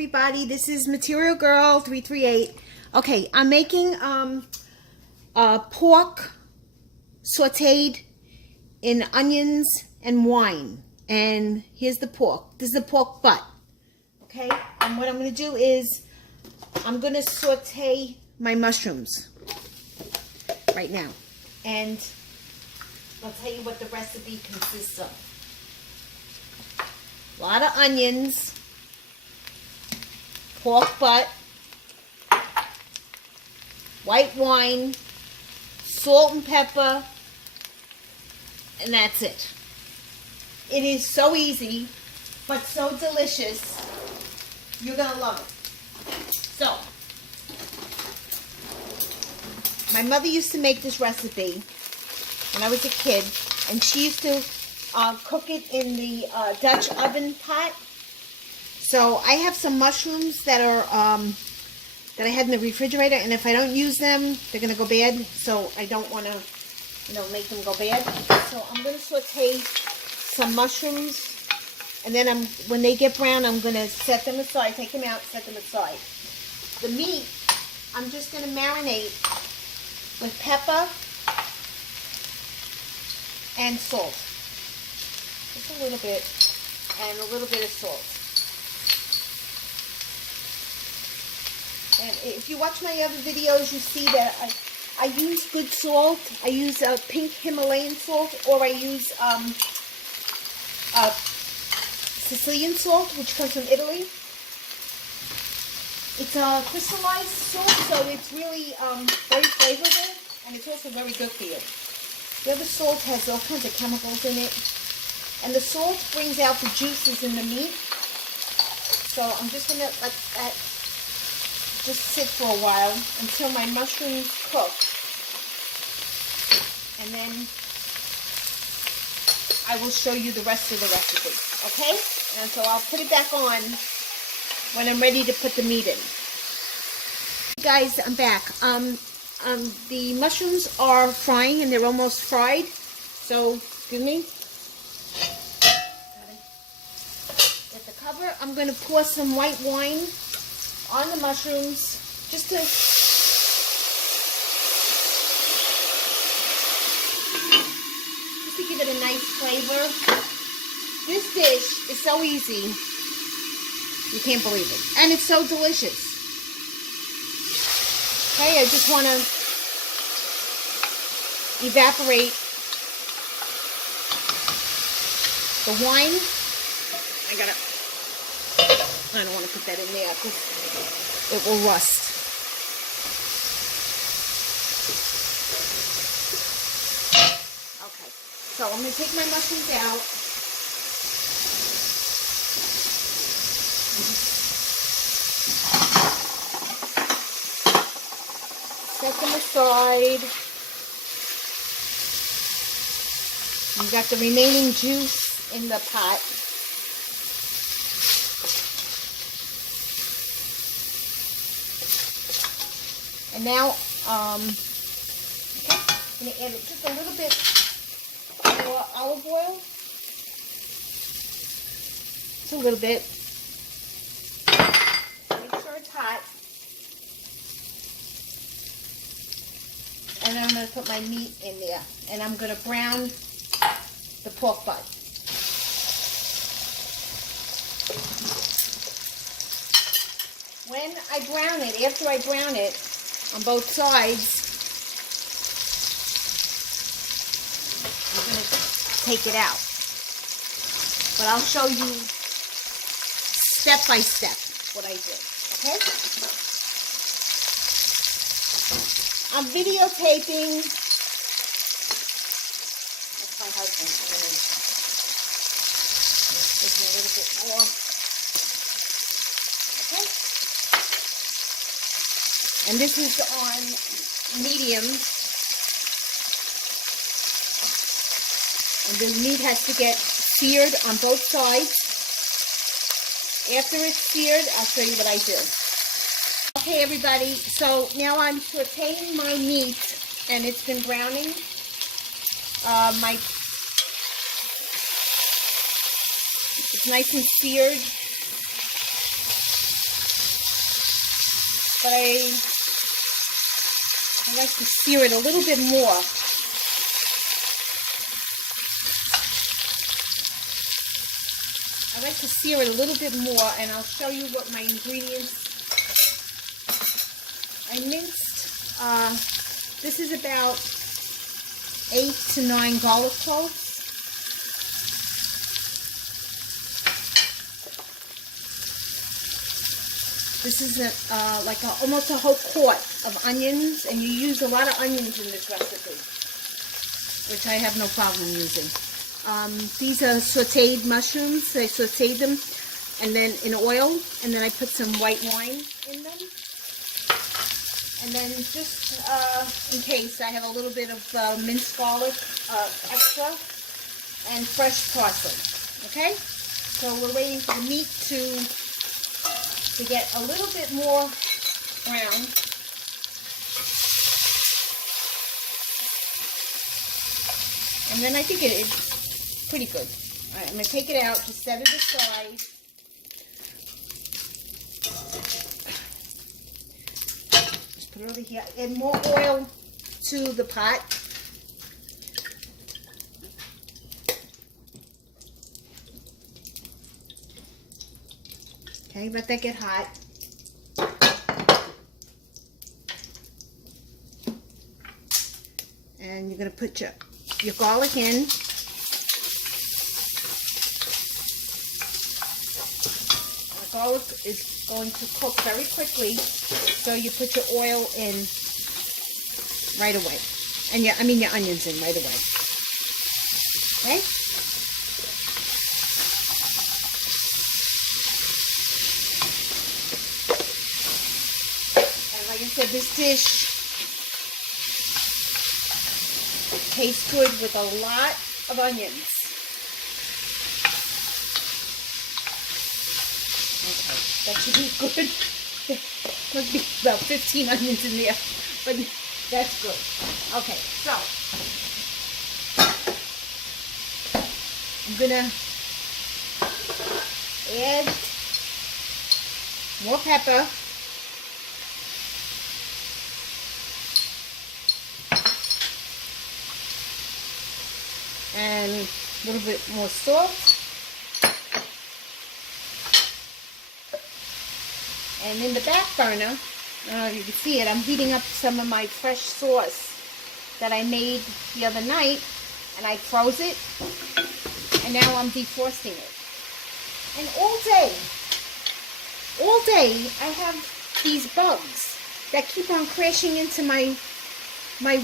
everybody, this is Material Girl 338. Okay, I'm making pork sauteed in onions and wine. And here's the pork. This is the pork butt. Okay, and what I'm going to do is I'm going to saute my mushrooms right now. And I'll tell you what the recipe consists of. A lot of onions, pork butt, white wine, salt and pepper, and that's it. It is so easy, but so delicious. You're going to love it. So, my mother used to make this recipe when I was a kid, and she used to cook it in the Dutch oven pot. So I have some mushrooms that are that I had in the refrigerator, and if I don't use them, they're gonna go bad. So I don't want to, make them go bad. So I'm gonna saute some mushrooms, and then when they get brown, I'm gonna set them aside. Take them out, set them aside. The meat, I'm just gonna marinate with pepper and salt. Just a little bit, and a little bit of salt. And if you watch my other videos, you see that I use good salt. I use pink Himalayan salt, or I use Sicilian salt, which comes from Italy. It's a crystallized salt, so it's really very flavorful, and it's also very good for you. The other salt has all kinds of chemicals in it, and the salt brings out the juices in the meat. So I'm just going to let that just sit for a while until my mushrooms cook. And then I will show you the rest of the recipe, okay? And so I'll put it back on when I'm ready to put the meat in. Guys, I'm back. The mushrooms are frying, and they're almost fried. So, excuse me. Get the cover. I'm going to pour some white wine on the mushrooms, just to give it a nice flavor. This dish is so easy, you can't believe it, and it's so delicious. Okay, I just want to evaporate the wine. I don't want to put that in there because it will rust. Okay, so I'm going to take my mushrooms out. Set them aside. You got the remaining juice in the pot. And now, okay, I'm going to add just a little bit more olive oil. Just a little bit. Make sure it's hot. And I'm going to put my meat in there. And I'm going to brown the pork butt. When I brown it, after I brown it, on both sides, I'm going to take it out. But I'll show you step by step what I did, okay? I'm videotaping. That's my husband. Give me a little bit more. Okay? And this is on medium. And the meat has to get seared on both sides. After it's seared, I'll show you what I do. Okay, everybody, so now I'm sauteing my meat, and it's been browning. It's nice and seared. but I like to sear it a little bit more. I like to sear it a little bit more, and I'll show you what my ingredients. I minced, this is about 8 to 9 garlic cloves. This is almost a whole quart of onions, and you use a lot of onions in this recipe, which I have no problem using. These are sauteed mushrooms. I sauteed them, and then in oil, and then I put some white wine in them. And then just in case, I have a little bit of minced garlic extra and fresh parsley. Okay? So we're waiting for the meat to get a little bit more brown. And then I think it's pretty good. All right, I'm going to take it out, just set it aside. Just put it over here. Add more oil to the pot. Okay, let that get hot. And you're going to put your garlic in. The garlic is going to cook very quickly, so you put your oil in right away. And your onions in right away. Okay? Like I said, this dish tastes good with a lot of onions. Okay, that should be good. There must be about 15 onions in there, but that's good. Okay, so I'm gonna add more pepper. And a little bit more salt. And in the back burner, you can see it, I'm heating up some of my fresh sauce that I made the other night, and I froze it, and now I'm defrosting it. And all day, I have these bugs that keep on crashing into my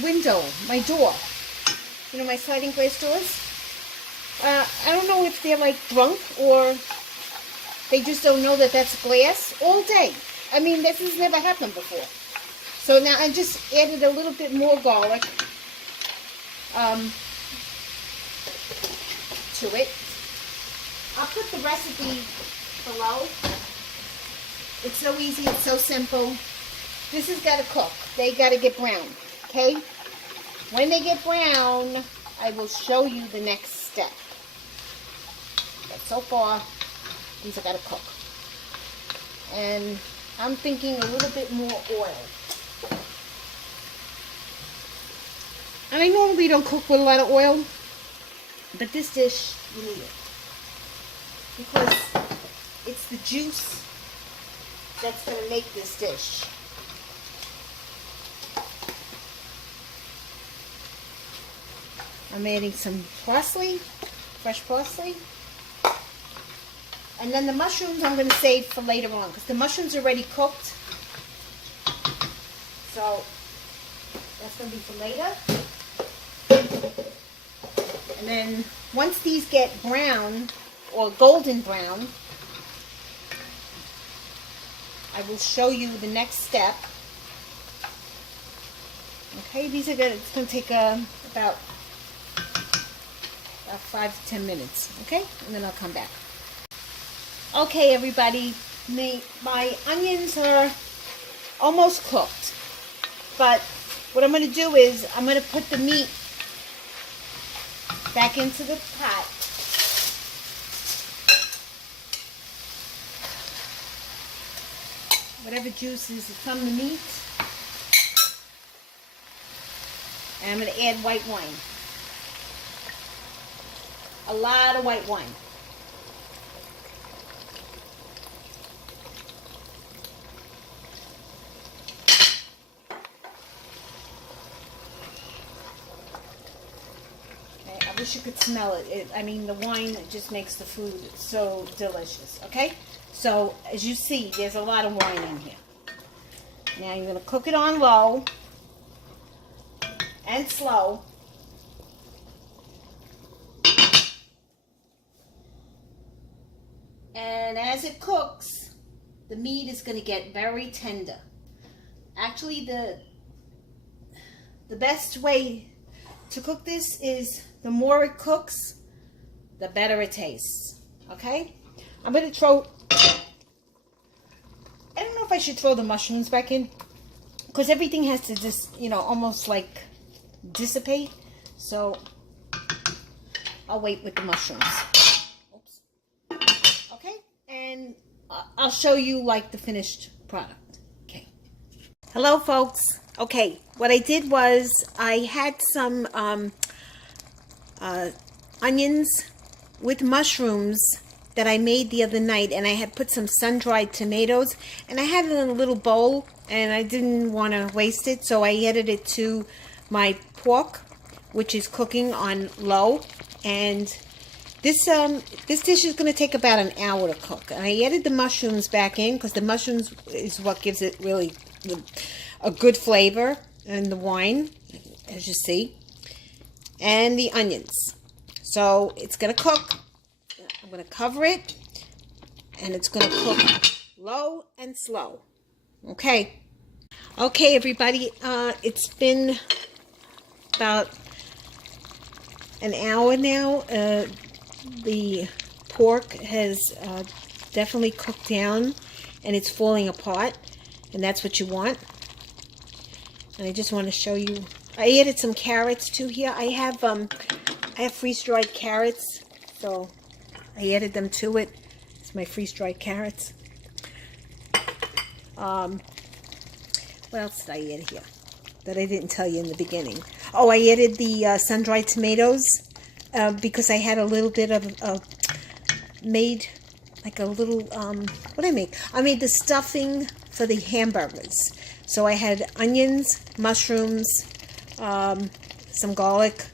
window, my door. You know, my sliding glass doors. I don't know if they're like drunk or they just don't know that that's glass all day. I mean, this has never happened before. So now I just added a little bit more garlic to it. I'll put the recipe below. It's so easy, it's so simple. This has got to cook. They got to get brown, okay? When they get brown, I will show you the next step. But so far, these have got to cook. And I'm thinking a little bit more oil. And I normally don't cook with a lot of oil, but this dish, you need it. Because it's the juice that's going to make this dish. I'm adding some parsley, fresh parsley. And then the mushrooms I'm going to save for later on because the mushrooms are already cooked. So that's going to be for later. And then once these get brown or golden brown, I will show you the next step. Okay, these are good. It's going to take about 5 to 10 minutes, okay? And then I'll come back. Okay, everybody, my onions are almost cooked. But what I'm going to do is I'm going to put the meat back into the pot. whatever juice is from the meat. And I'm going to add white wine. A lot of white wine. Okay, I wish you could smell it. I mean, the wine just makes the food so delicious. Okay? So, as you see, there's a lot of wine in here. Now you're going to cook it on low and slow. And as it cooks, the meat is going to get very tender. Actually, the best way to cook this is the more it cooks, the better it tastes. Okay? I'm going to throw... I don't know if I should throw the mushrooms back in, because everything has to just, you know, almost like dissipate. So I'll wait with the mushrooms. Oops. Okay, and I'll show you like the finished product. Okay. Hello, folks. Okay, what I did was I had some onions with mushrooms that I made the other night, and I had put some sun-dried tomatoes, and I had it in a little bowl, and I didn't want to waste it, so I added it to my pork, which is cooking on low. And this dish is going to take about an hour to cook. And I added the mushrooms back in because the mushrooms is what gives it really a good flavor, and the wine, as you see, and the onions. So it's going to cook. I'm going to cover it, and it's going to cook low and slow. Okay. Okay, everybody. It's been about an hour now. The pork has definitely cooked down, and it's falling apart, and that's what you want. And I just want to show you. I added some carrots too here. I have freeze-dried carrots, so I added them to it. It's my freeze-dried carrots. What else did I add here that I didn't tell you in the beginning? Oh, I added the sun-dried tomatoes because I had a little bit of made like a little, what did I make? I made the stuffing for the hamburgers. So I had onions, mushrooms, some garlic,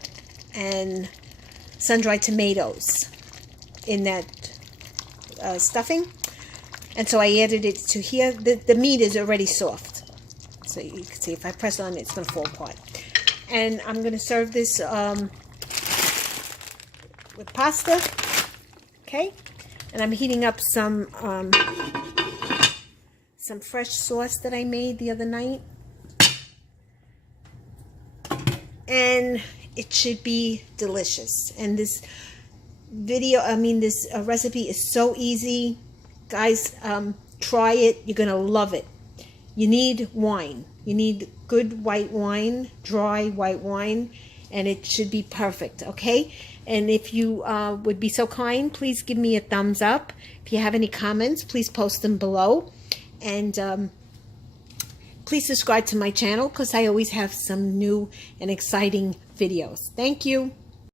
and sun-dried tomatoes in that stuffing, and so I added it to here. The meat is already soft, so you can see if I press on it, it's going to fall apart. And I'm going to serve this with pasta. Okay, and I'm heating up some fresh sauce that I made the other night, and it should be delicious. And this this recipe is so easy, guys. Try it. You're gonna love it. You need wine. You need good white wine, dry white wine, and it should be perfect. Okay. And if you would be so kind, please give me a thumbs up. If you have any comments, please post them below, and please subscribe to my channel because I always have some new and exciting videos. Thank you.